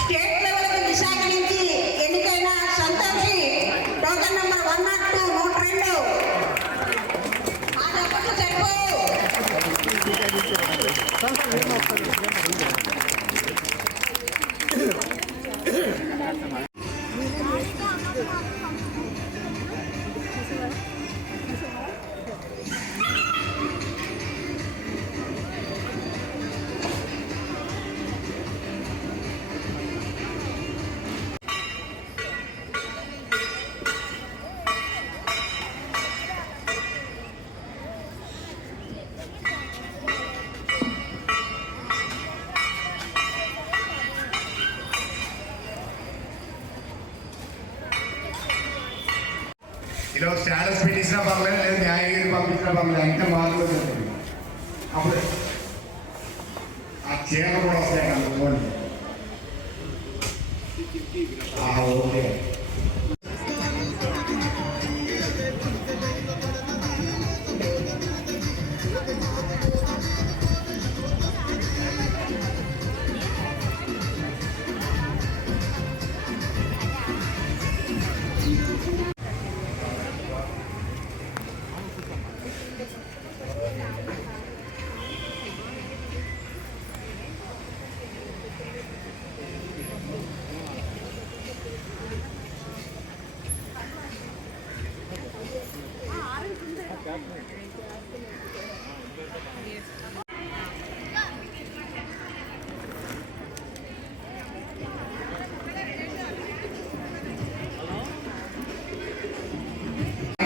State level Visakha నుంచి ఎన్నికైన Santoshi token number 102 102 ఆ డబ్బులు సరిపోవు. ఇలా స్టేటస్ పెట్టించినా పర్లేదు, లేదు న్యాయగిరి పంపించినా పర్లేదు, అంటే మార్పులు జరుగుతుంది. అప్పుడు ఆ చీరలు కూడా వస్తాయి అనుకోండి. ఓకే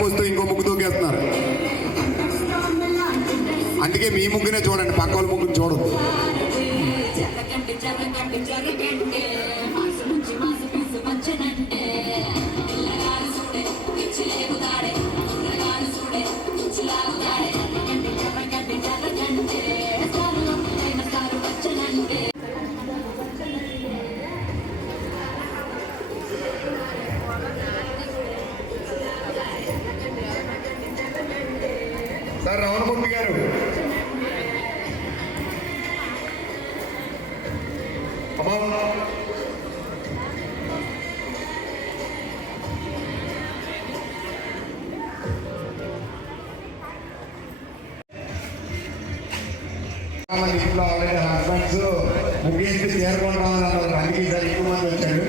వస్తూ ఇంకో ముగ్గు దూకేస్తున్నారు. అందుకే మీ ముగ్గునే చూడండి, పక్క వాళ్ళ ముగ్గుని చూడద్దు. సార్ రమణమూర్తి గారు, అమ్మా ఇంట్లో ఆల్రెడీ హస్బెండ్స్ ముగ్గేసి చేరుకుంటామని అన్నారు. అందుకే సార్ ఎక్కువ మంది వచ్చాడు.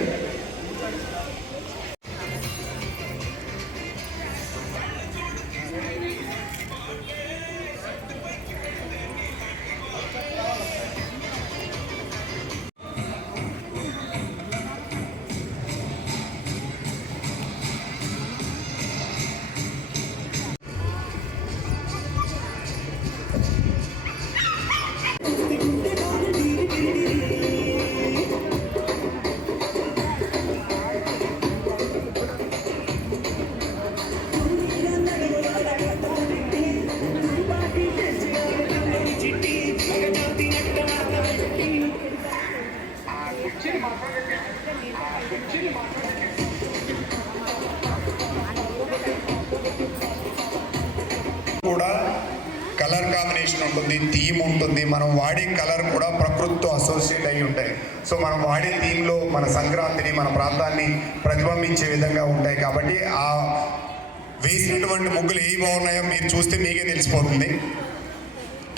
కూడా కలర్ కాంబినేషన్ ఉంటుంది, థీమ్ ఉంటుంది. మనం వాడే కలర్ కూడా ప్రకృతితో అసోసియేట్ అయి ఉంటాయి. సో మనం వాడే థీమ్లో మన సంక్రాంతిని, మన ప్రాంతాన్ని ప్రతిబింబించే విధంగా ఉంటాయి. కాబట్టి ఆ వేసినటువంటి ముగ్గులు ఏ బాగున్నాయో మీరు చూస్తే మీకే తెలిసిపోతుంది.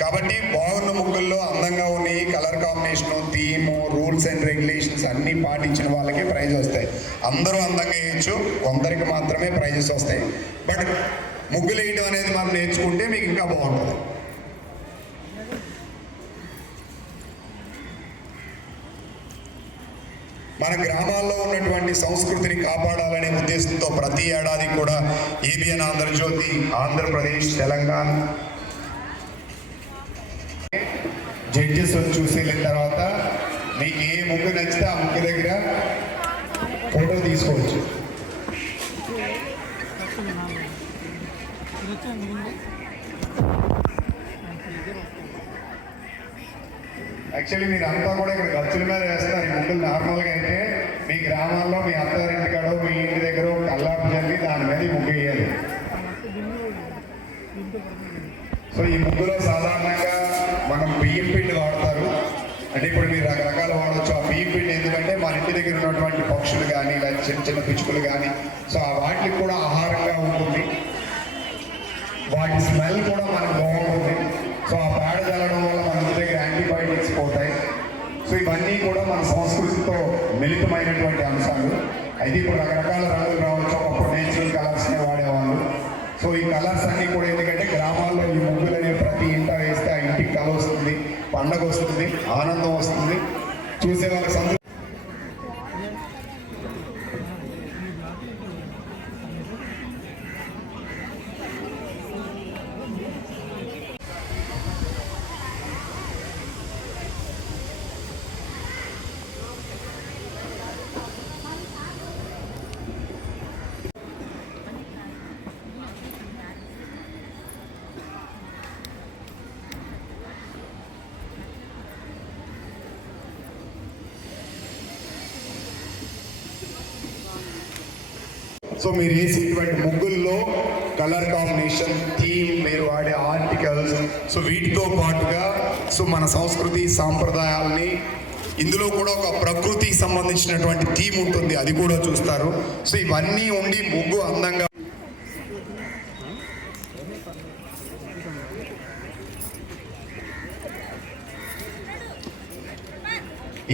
కాబట్టి బాగున్న ముగ్గుల్లో అందంగా ఉన్నాయి, colour combination, theme, rules and regulations అన్నీ పాటించిన వాళ్ళకి ప్రైజ్ వస్తాయి. అందరూ అందంగా వేయచ్చు, కొందరికి మాత్రమే ప్రైజెస్ వస్తాయి. బట్ ముగ్గులు వేయడం అనేది మనం నేర్చుకుంటే మీకు ఇంకా బాగుంటుంది. మన గ్రామాల్లో ఉన్నటువంటి సంస్కృతిని కాపాడాలనే ఉద్దేశంతో ప్రతి ఏడాది కూడా ఏబిఎన్ ఆంధ్రజ్యోతి, ఆంధ్రప్రదేశ్, తెలంగాణ జడ్జెస్ చూసి వెళ్ళిన తర్వాత మీకు ఏ ముగ్గు నచ్చితే ఆ ముగ్గు దగ్గర ఫోటో తీసుకోవచ్చు. యాక్చువల్లీ మీరు అంతా కూడా ఇక్కడ ఖర్చుల మీద వేస్తారు ఈ ముగ్గులు. నార్మల్గా అయితే మీ గ్రామాల్లో మీ అత్తారింటి కాడో మీ ఇంటి దగ్గర కల్లాపు చల్లి దాని మీద ఈ ముగ్గు వేయాలి. సో ఈ ముగ్గులో సాధారణంగా మనం బియ్యం పిండి వాడతారు. అంటే ఇప్పుడు మీరు రకరకాల వాడవచ్చు. ఆ బియ్యం పిండి ఎందుకంటే మన ఇంటి దగ్గర ఉన్నటువంటి పక్షులు కానీ లేదా చిన్న చిన్న పిచ్చుకలు కానీ సో ఆ వాటికి కూడా ఆహారంగా ఉంటుంది. వాటి స్మెల్ కూడా మనకు బాగుంటుంది. సో ఆ పేడ చల్లడం వల్ల మన ఇంటి దగ్గర యాంటీబయాటిక్స్ పోతాయి. సో ఇవన్నీ కూడా మన సంస్కృతితో మిళితమైనటువంటి అంశాలు. అయితే ఇప్పుడు రకరకాల రంగులు రావచ్చు. ఒకప్పుడు నేచురల్ కలర్స్నే వాడేవాళ్ళు. సో ఈ కలర్స్ అన్నీ కూడా ఎందుకంటే గ్రామాల్లో ఈ ముగ్గులు అనేవి ప్రతి ఇంట వేస్తే ఆ ఇంటికి కళ వస్తుంది, పండగ వస్తుంది, ఆనందం వస్తుంది, చూసే వాళ్ళకి సంతోషం. సో మీరు వేసేటువంటి ముగ్గుల్లో కలర్ కాంబినేషన్, థీమ్, మీరు వాడే ఆర్టికల్స్, సో వీటితో పాటుగా సో మన సంస్కృతి సాంప్రదాయాల్ని ఇందులో కూడా ఒక ప్రకృతికి సంబంధించినటువంటి థీమ్ ఉంటుంది, అది కూడా చూస్తారు. సో ఇవన్నీ ఉండి ముగ్గు అందంగా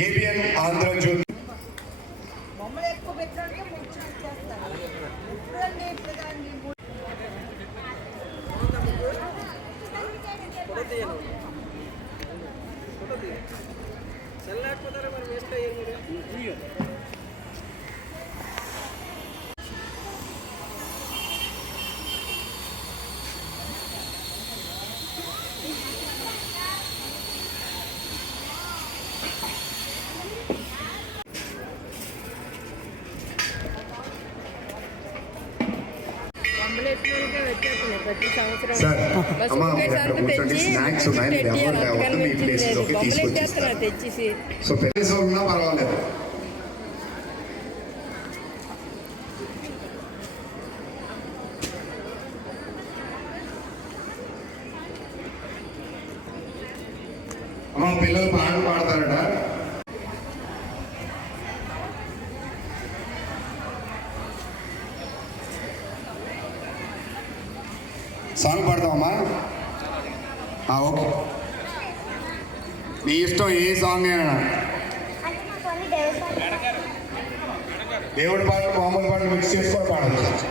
ఏబిఎన్ ఆంధ్రజ్యోతి సార్ అమ్మా కూర్చోండి. స్నాక్స్ ఉన్నాయి, ఎవరు లేవద్దు, మీ ప్లేస్లోకి తీసుకొచ్చి. సో ప్లేస్ ఉన్నా పర్వాలేదు. అమ్మా పిల్లలు పాటలు పాడతారట. సాంగ్ పాడతామమ్మా? ఓకే, నీ ఇష్టం, ఏ సాంగ్ అయినా. దేవుడి పాటలు మామూలు పాటలు మిక్స్ చేసుకొని పాడచ్చు.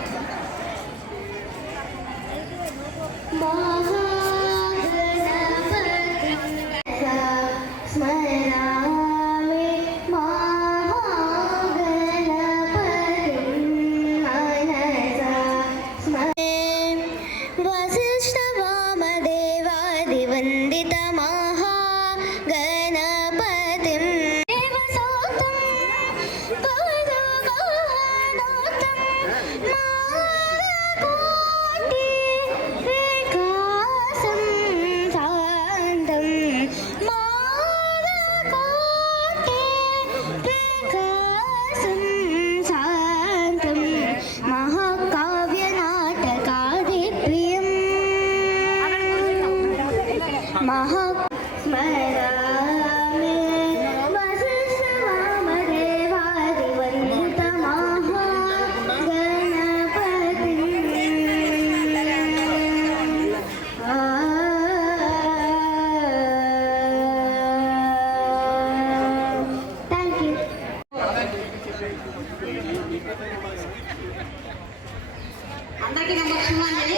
అందరికీ నమస్కారం.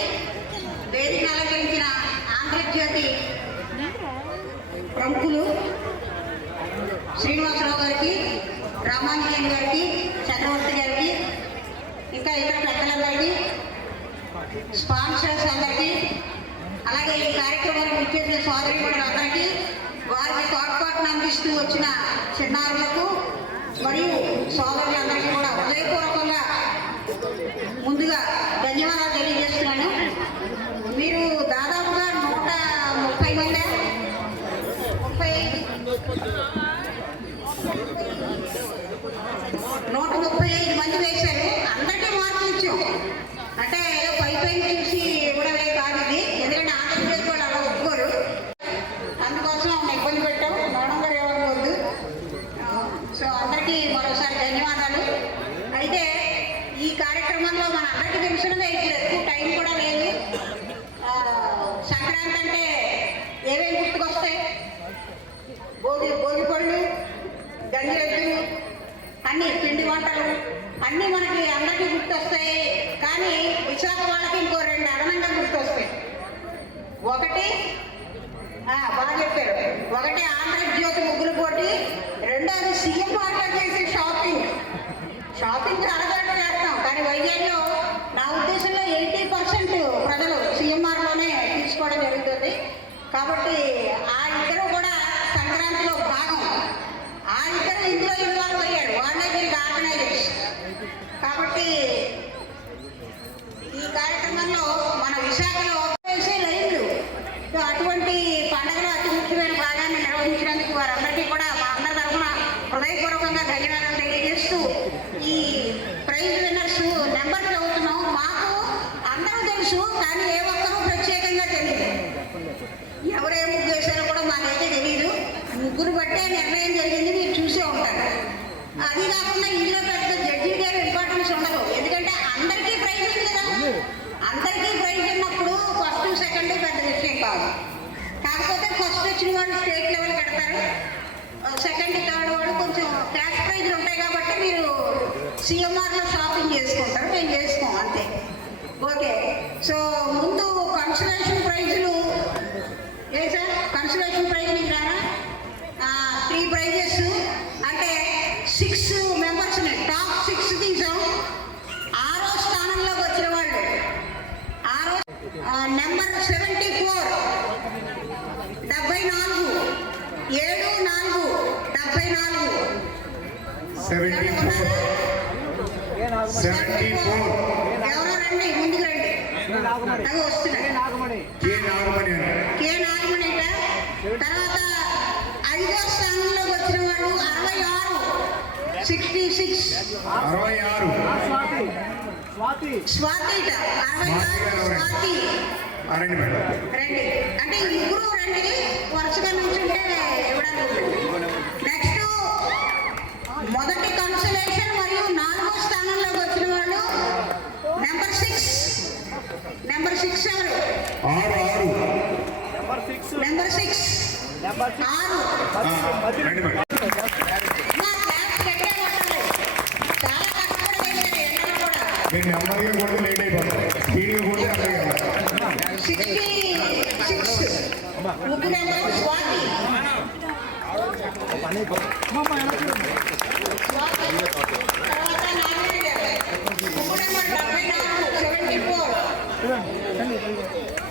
వేదిక అలంకరించిన ఆంధ్రజ్యోతి ప్రముఖులు శ్రీనివాసరావు గారికి, రామాంజనేయులు గారికి, చక్రవర్తి గారికి, ఇంకా ఇతర పెద్దలందరికీ, స్పాన్సర్స్ అందరికీ, అలాగే ఈ కార్యక్రమానికి విచ్చేసిన సోదరీమణులందరికీ, వారికి తోడ్పాటును అందిస్తూ వచ్చిన చిన్నారులకు మరియు సోదరులందరికీ కూడా 135 మంది వేశారు. అందరికీ మార్కులు ఇచ్చాం. అంటే ఏదో పై చూసి ఇవ్వడమే కాదు ఇది. ఎందుకంటే ఆంధ్రప్రదేశ్ వాళ్ళు అలా ఒప్పుకోరు. అందుకోసం ఇబ్బంది పెట్టాం. నోడంగా ఏమనుకోవద్దు. సో అందరికీ మరోసారి ధన్యవాదాలు. అయితే ఈ కార్యక్రమంలో మన అందరికీ తెలిసినవే, ఇప్పుడు ఎక్కువ టైం కూడా లేదు. సంక్రాంతి అంటే ఏమేమి గుర్తుకొస్తాయి? భోగి పళ్ళు, గంగిరెద్దులు, అన్ని పిండి వంటలు అన్నీ మనకి అందరికీ గుర్తొస్తాయి. కానీ విశాఖ వాళ్ళకి ఇంకో 2 అదనంగా గుర్తొస్తాయి. ఒకటి బాగా చెప్పారు. ఒకటి ఆంధ్రజ్యోతి ముగ్గుల పోటీ, రెండోది సీఎం మార్లో చేసే షాపింగ్ చాలా చోట్ల చేస్తాం. కానీ వైజాగ్లో నా ఉద్దేశంలో 80% ప్రజలు సీఎంఆర్లోనే తీసుకోవడం జరుగుతుంది. కాబట్టి ఆ ఇద్దరు కూడా సంక్రాంతిలో భాగం. ఆ ఇద్దరు ఇంట్లో ఇన్వాల్వ్ అయ్యాడు. వాళ్ళే దీనికి ఆర్గనైజర్స్. కాబట్టి ఈ కార్యక్రమంలో మన విశాఖలో వేసే లైన్లు, సో అటువంటి పండుగలో అతి ముఖ్యమైన భాగాన్ని నిర్వహించినందుకు వారందరికీ కూడా మా అందరి తరఫున హృదయపూర్వకంగా ధన్యవాదాలు తెలియజేస్తూ, ఈ ప్రైజ్ విన్నర్స్ నెంబర్ చదువుతున్నాం. మాకు అందరూ తెలుసు, కానీ ఏ ఒక్కరూ ప్రత్యేకంగా తెలియదు. ఎవరు ఏ ముగ్గు వేశారో కూడా మాకైతే తెలియదు. ముగ్గురు బట్టే నిర్ణయం జరిగింది, మీరు చూసే ఉంటారు. అది కాకుండా ఇందులో పెద్ద జడ్జి గారు ఇంపార్టెన్స్ ఉండదు. ఎందుకంటే అందరికీ ప్రైజ్ ఉంది కదా. అందరికీ ప్రైజ్ ఉన్నప్పుడు ఫస్ట్ సెకండ్ పెద్ద విషయం కాదు. కాకపోతే ఫస్ట్ వచ్చిన వాళ్ళు స్టేట్ లెవెల్ పెడతారు. సెకండ్ థర్డ్ వాళ్ళు కొంచెం క్యాష్ ప్రైజ్లు ఉంటాయి. కాబట్టి మీరు సీఎంఆర్లో షాపింగ్ చేసుకుంటారు, మేము చేసుకోం అంతే. ఓకే. సో ముందు కన్సలేషన్ ప్రైజులు సార్, కన్సలేషన్ ప్రైజ్ మీకు రానా? 3 ప్రైజెస్ అంటే 6 మెంబర్స్ని టాప్ 6 తీసాం. 6వ స్థానంలోకి వచ్చిన వాళ్ళు నెంబర్ 74 74 ఎవరో రండి, ముందుకు రండి. అవి వస్తున్నాయి. కే నాగమణి. తర్వాత 5వ స్థానంలోకి వచ్చిన వాళ్ళు 66 66 స్వాతి రండి. అంటే ఈ ముగ్గురు రండి, వరుసగా నుంచుంటే ఇవ్వడానికి. నెక్స్ట్ మొదటి కన్సలేషన్ మరియు 4వ స్థానంలోకి వచ్చిన వాళ్ళు నెంబర్ 6 ఎవరు? నెంబర్ 6 6. చాలా కష్టపడి వేశారు. ఎండలో కూడా 66 ముగ్గు నెంబర్ స్వాతి. తర్వాత నాగమణి గారు ముగ్గు నెంబర్ 74 74